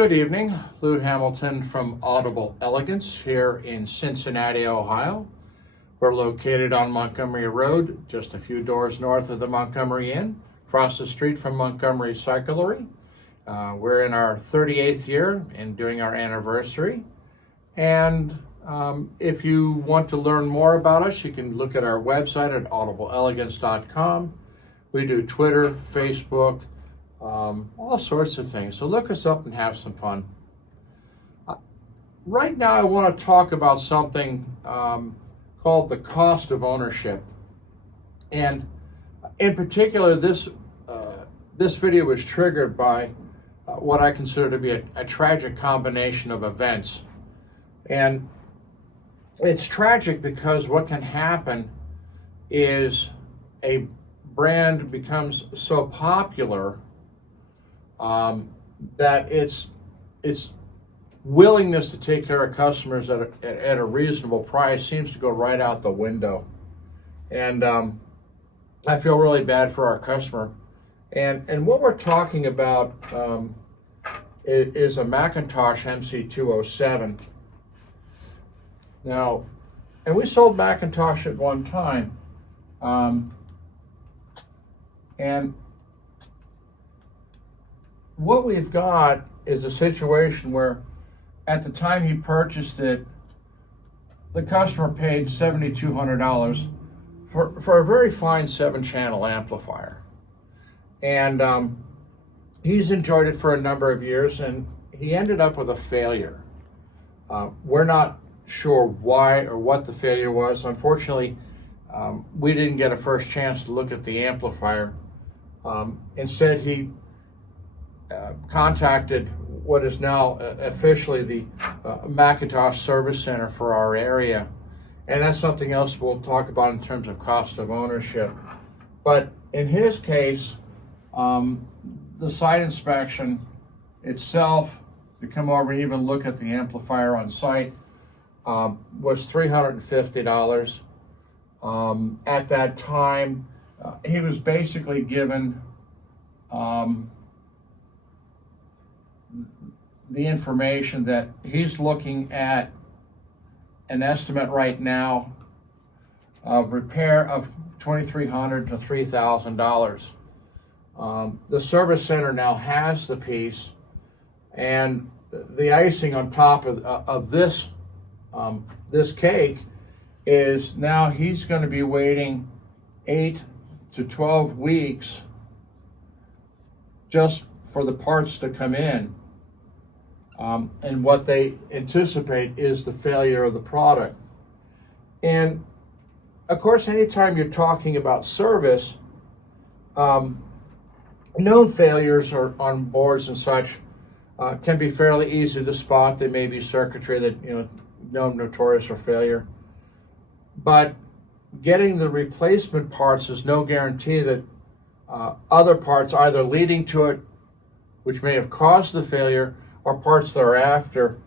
Good evening, Lou Hamilton from Audible Elegance here in Cincinnati, Ohio. We're located on Montgomery Road, just a few doors north of the Montgomery Inn, across the street from Montgomery Cyclery. We're in our 38th year and doing our anniversary. And if you want to learn more about us, you can look at our website at audibleelegance.com. We do Twitter, Facebook, all sorts of things. So look us up and have some fun. Right now I want to talk about something called the cost of ownership. And in particular, this video was triggered by what I consider to be a tragic combination of events. And it's tragic because what can happen is a brand becomes so popular that its willingness to take care of customers at a reasonable price seems to go right out the window. And I feel really bad for our customer. And what we're talking about is a McIntosh MC207. Now, and we sold McIntosh at one time. And what we've got is a situation where at the time he purchased it, the customer paid $7,200 for a very fine 7-channel amplifier. And he's enjoyed it for a number of years, and he ended up with a failure. We're not sure why or what the failure was. Unfortunately, we didn't get a first chance to look at the amplifier. Instead, he contacted what is now officially the McIntosh Service Center for our area. And that's something else we'll talk about in terms of cost of ownership. But in his case, the site inspection itself, to come over and even look at the amplifier on site, was $350. At that time, he was basically given the information that he's looking at an estimate right now of repair of $2,300 to $3,000. The service center now has the piece, and the icing on top of this this cake is now he's going to be waiting 8 to 12 weeks just for the parts to come in. And what they anticipate is the failure of the product. And of course, anytime you're talking about service, known failures on boards and such can be fairly easy to spot. There may be circuitry that known notorious for failure. But getting the replacement parts is no guarantee that other parts either leading to it, which may have caused the failure, or parts thereafter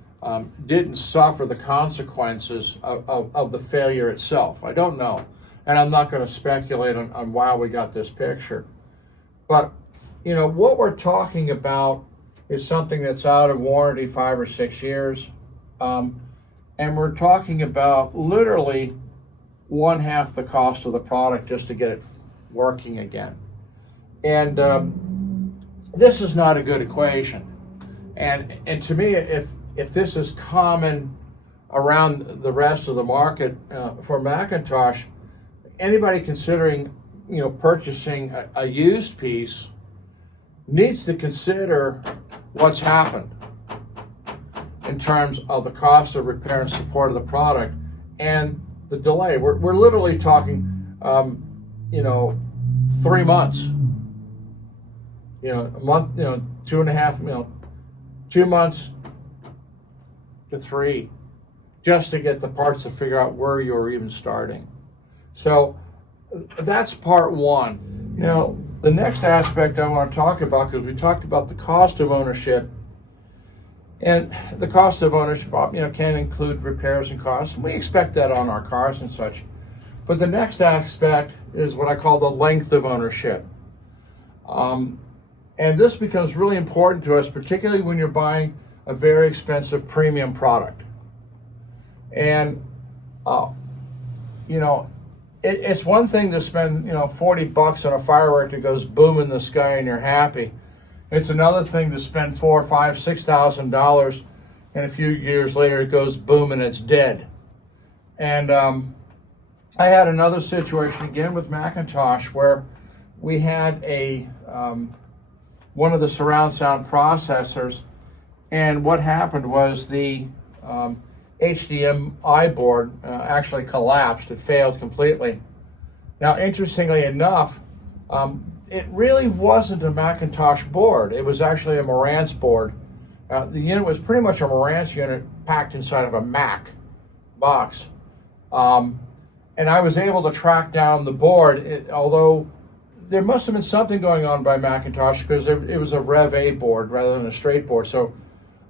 didn't suffer the consequences of the failure itself. I don't know. And I'm not going to speculate on why we got this picture. But, what we're talking about is something that's out of warranty 5 or 6 years. And we're talking about literally 1/2 the cost of the product just to get it working again. And this is not a good equation. And to me, if this is common around the rest of the market for McIntosh, anybody considering purchasing a used piece needs to consider what's happened in terms of the cost of repair and support of the product and the delay. We're literally talking 3 months, a month, 2.5, 2 months to 3, just to get the parts to figure out where you're even starting. So that's part one. Now, the next aspect I want to talk about, because we talked about the cost of ownership, and the cost of ownership, can include repairs and costs. And we expect that on our cars and such. But the next aspect is what I call the length of ownership. And this becomes really important to us, particularly when you're buying a very expensive premium product. And, you know, it's one thing to spend, you know, 40 bucks on a firework that goes boom in the sky and you're happy. It's another thing to spend $4,000, $5,000, $6,000 and a few years later it goes boom and it's dead. And I had another situation again with McIntosh where we had a one of the surround sound processors, and what happened was the HDMI board actually collapsed. It failed completely. Now, interestingly enough, it really wasn't a McIntosh board. It was actually a Marantz board. The unit was pretty much a Marantz unit packed inside of a Mac box. And I was able to track down the board, although there must have been something going on by McIntosh because it was a Rev A board rather than a straight board. So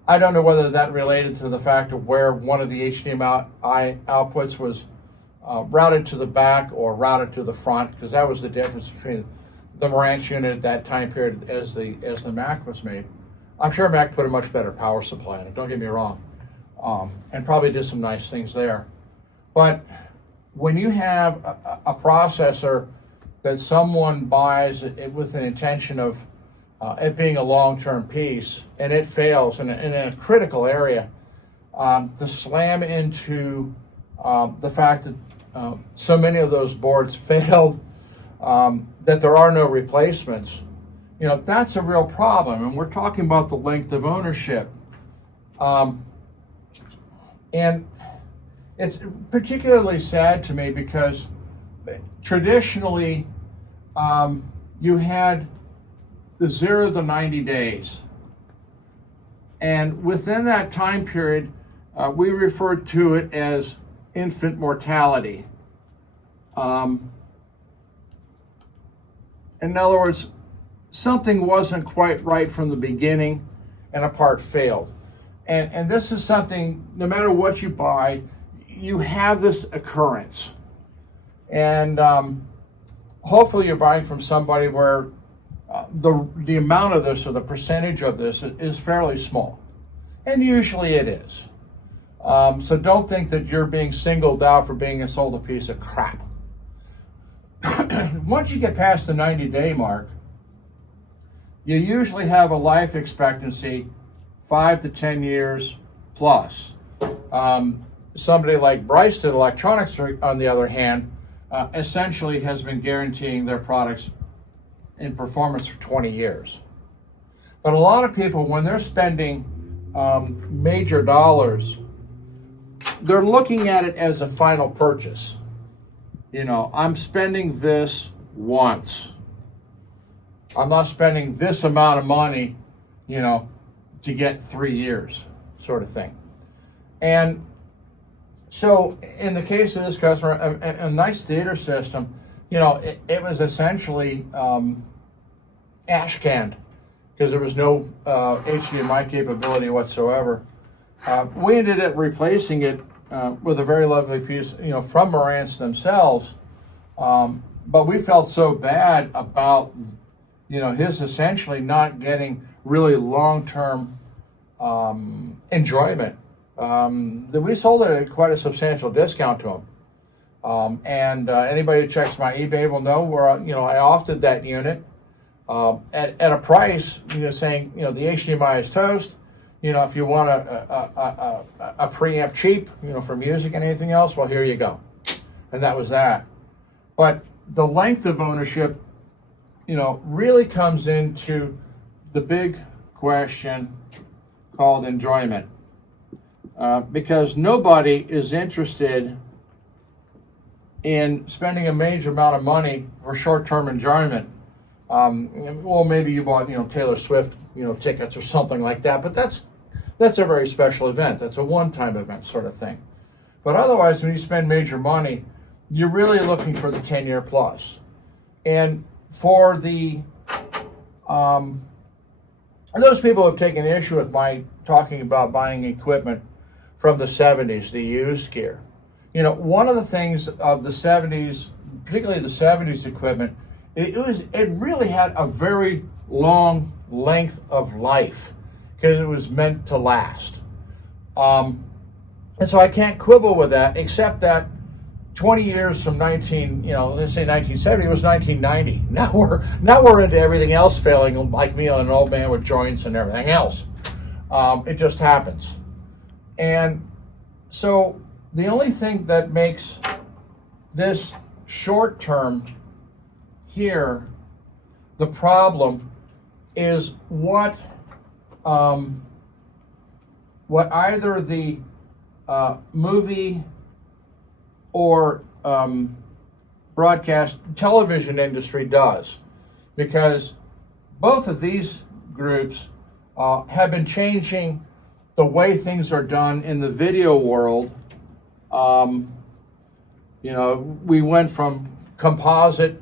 I don't know whether that related to the fact of where one of the HDMI outputs was routed to the back or routed to the front, because that was the difference between the Marantz unit at that time period as the Mac was made. I'm sure Mac put a much better power supply in it, don't get me wrong, and probably did some nice things there. But when you have a processor that someone buys it with an intention of it being a long-term piece, and it fails in a critical area, to slam into the fact that so many of those boards failed, that there are no replacements, you know, that's a real problem. And we're talking about the length of ownership. And it's particularly sad to me because traditionally you had the 0 to 90 days. And within that time period, we referred to it as infant mortality. In other words, something wasn't quite right from the beginning and a part failed. And this is something, no matter what you buy, you have this occurrence. And hopefully you're buying from somebody where the amount of this or the percentage of this is fairly small. And usually it is. So don't think that you're being singled out for being sold a piece of crap. Once you get past the 90-day mark, you usually have a life expectancy 5 to 10 years plus. Somebody like Bryston Electronics, on the other hand, essentially has been guaranteeing their products in performance for 20 years. But a lot of people, when they're spending major dollars, they're looking at it as a final purchase. You know, I'm spending this once. I'm not spending this amount of money, you know, to get 3 years, sort of thing. And so in the case of this customer, a nice theater system, you know, it was essentially ash canned because there was no HDMI capability whatsoever. We ended up replacing it with a very lovely piece, you know, from Marantz themselves. But we felt so bad about, you know, his essentially not getting really long-term enjoyment, that we sold it at quite a substantial discount to him. And anybody who checks my eBay will know where, you know, I offered that unit at a price, you know, saying, you know, the HDMI is toast. You know, if you want a preamp cheap, you know, for music and anything else, well, here you go. And that was that. But the length of ownership, you know, really comes into the big question called enjoyment. Because nobody is interested in spending a major amount of money for short-term enjoyment. Well, maybe you bought, you know, Taylor Swift, you know, tickets or something like that, but that's a very special event. That's a one-time event sort of thing. But otherwise, when you spend major money, you're really looking for the 10-year plus. And for the those people who have taken issue with my talking about buying equipment from the 70s, the used gear. You know, one of the things of the 70s, particularly the 70s equipment, it really had a very long length of life because it was meant to last. And so I can't quibble with that, except that 20 years from let's say 1970, it was 1990. Now we're into everything else failing, like me, an old man with joints and everything else. It just happens. And so the only thing that makes this short term here the problem is what either the movie or broadcast television industry does, because both of these groups have been changing the way things are done in the video world. We went from composite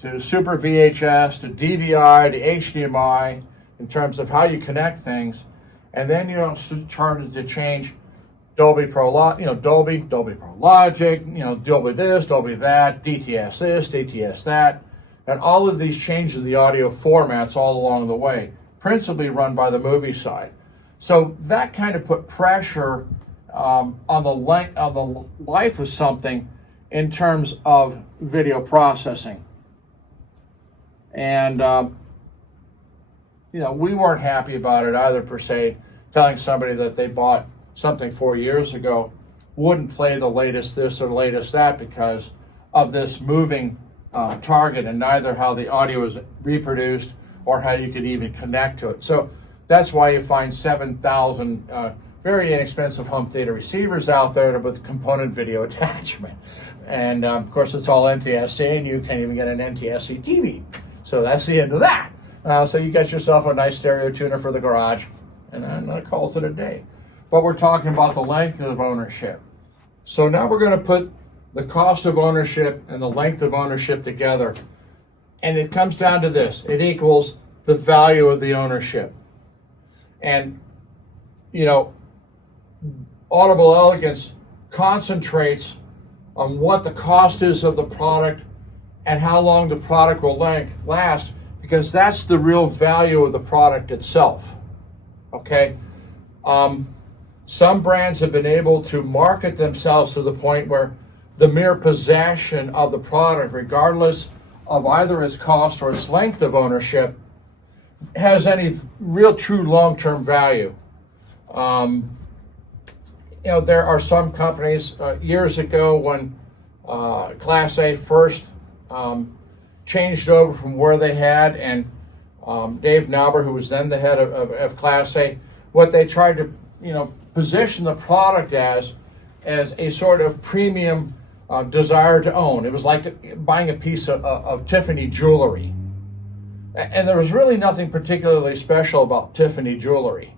to Super VHS to DVI to HDMI in terms of how you connect things, and then started to change Dolby Pro, Dolby Pro Logic, Dolby this, Dolby that, DTS this, DTS that, and all of these changes in the audio formats all along the way, principally run by the movie side. So that kind of put pressure on the life of something in terms of video processing. And we weren't happy about it either, per se. Telling somebody that they bought something 4 years ago wouldn't play the latest this or the latest that because of this moving target, and neither how the audio is reproduced or how you could even connect to it. So that's why you find 7,000 very inexpensive home theater receivers out there with component video attachment. And of course it's all NTSC, and you can't even get an NTSC TV. So that's the end of that. So you got yourself a nice stereo tuner for the garage, and that calls it a day. But we're talking about the length of ownership. So now we're going to put the cost of ownership and the length of ownership together. And it comes down to this. It equals the value of the ownership. And, Audible Elegance concentrates on what the cost is of the product and how long the product will last, because that's the real value of the product itself. Okay? Some brands have been able to market themselves to the point where the mere possession of the product, regardless of either its cost or its length of ownership, has any real true long-term value. There are some companies years ago when Class A first changed over from where they had, and Dave Nauber, who was then the head of Class A, what they tried to position the product as a sort of premium desire to own. It was like buying a piece of Tiffany jewelry. And there was really nothing particularly special about Tiffany jewelry.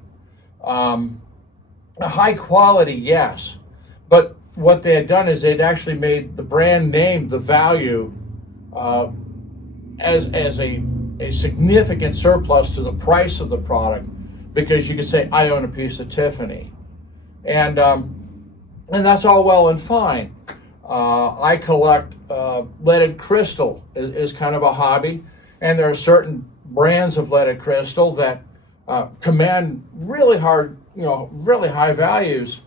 High quality, yes. But what they had done is they'd actually made the brand name, the value, as a significant surplus to the price of the product, because you could say, I own a piece of Tiffany. And that's all well and fine. I collect leaded crystal is kind of a hobby, and there are certain brands of leaded crystal that command really high values,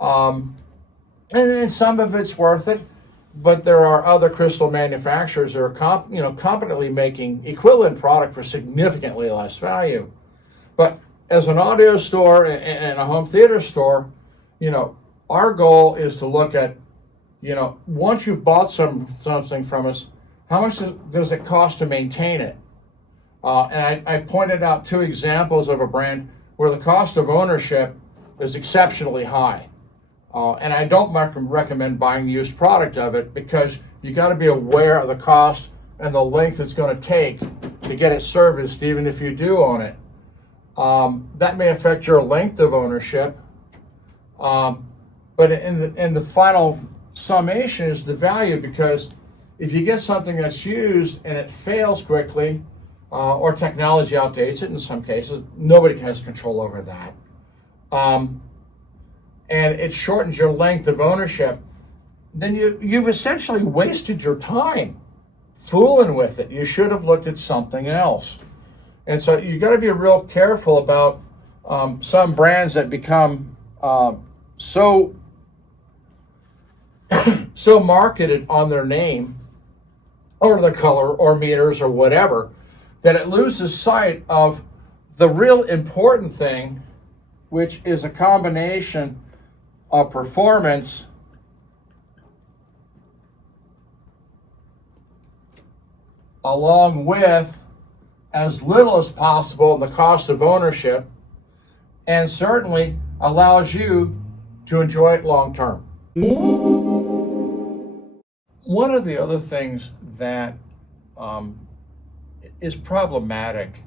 and some of it's worth it. But there are other crystal manufacturers that are competently making equivalent product for significantly less value. But as an audio store and a home theater store, our goal is to look at, once you've bought something from us, how much does it cost to maintain it? And I pointed out two examples of a brand where the cost of ownership is exceptionally high. And I don't recommend buying used product of it, because you got to be aware of the cost and the length it's going to take to get it serviced, even if you do own it. That may affect your length of ownership. But in the final summation is the value, because if you get something that's used and it fails quickly, or technology outdates it in some cases, nobody has control over that. And it shortens your length of ownership, then you've essentially wasted your time fooling with it. You should have looked at something else. And so you got to be real careful about some brands that become so marketed on their name or the color or meters or whatever that it loses sight of the real important thing, which is a combination of performance along with as little as possible in the cost of ownership, and certainly allows you to enjoy it long term. One of the other things that is problematic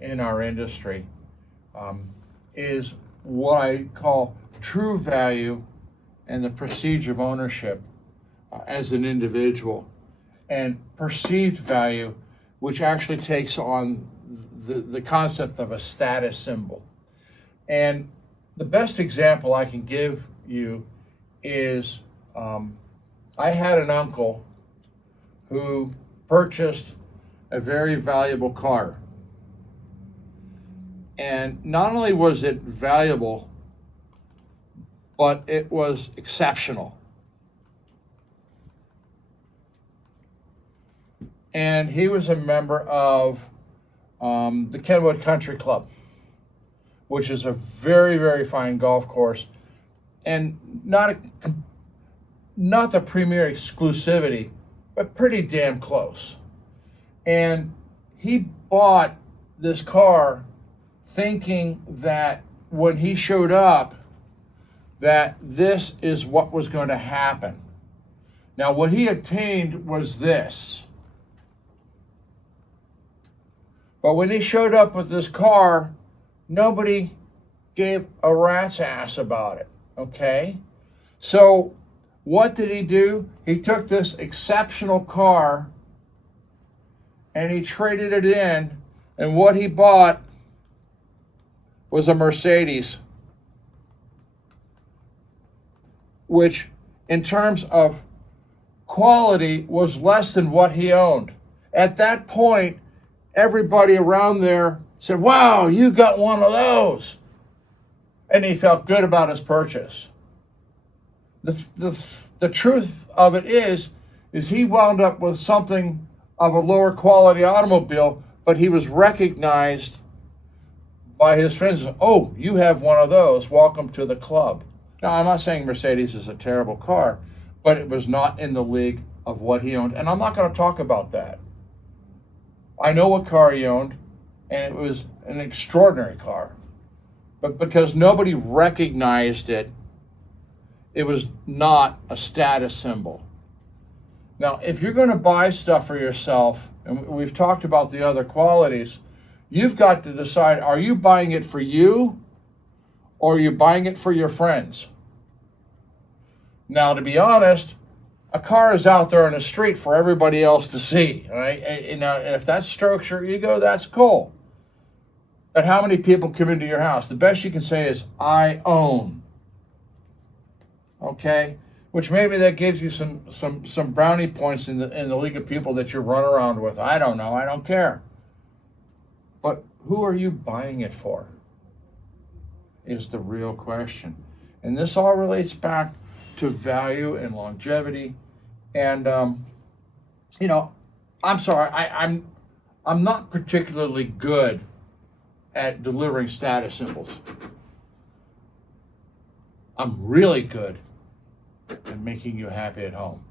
in our industry is what I call true value and the prestige of ownership as an individual, and perceived value, which actually takes on the concept of a status symbol. And the best example I can give you is I had an uncle who purchased a very valuable car. And not only was it valuable, but it was exceptional. And he was a member of the Kenwood Country Club, which is a very, very fine golf course, and not the premier exclusivity, but pretty damn close. And he bought this car thinking that when he showed up, that this is what was going to happen. Now, what he obtained was this. But when he showed up with this car, nobody gave a rat's ass about it, okay? So what did he do? He took this exceptional car and he traded it in, and what he bought was a Mercedes, which in terms of quality was less than what he owned. At that point, everybody around there said, "Wow, you got one of those." And he felt good about his purchase. The truth of it is he wound up with something of a lower quality automobile, but he was recognized by his friends. "Oh, you have one of those. Welcome to the club." Now, I'm not saying Mercedes is a terrible car, but it was not in the league of what he owned. And I'm not going to talk about that. I know what car he owned, and it was an extraordinary car. But because nobody recognized it, it was not a status symbol. Now, if you're going to buy stuff for yourself, and we've talked about the other qualities, you've got to decide, are you buying it for you, or are you buying it for your friends? Now, to be honest, a car is out there on the street for everybody else to see, right? And if that strokes your ego, that's cool. But how many people come into your house? The best you can say is, "I own." Okay? Which maybe that gives you some brownie points in the league of people that you run around with. I don't know. I don't care. But who are you buying it for? Is the real question. And this all relates back to value and longevity. And I'm sorry, I'm not particularly good at delivering status symbols. I'm really good at making you happy at home.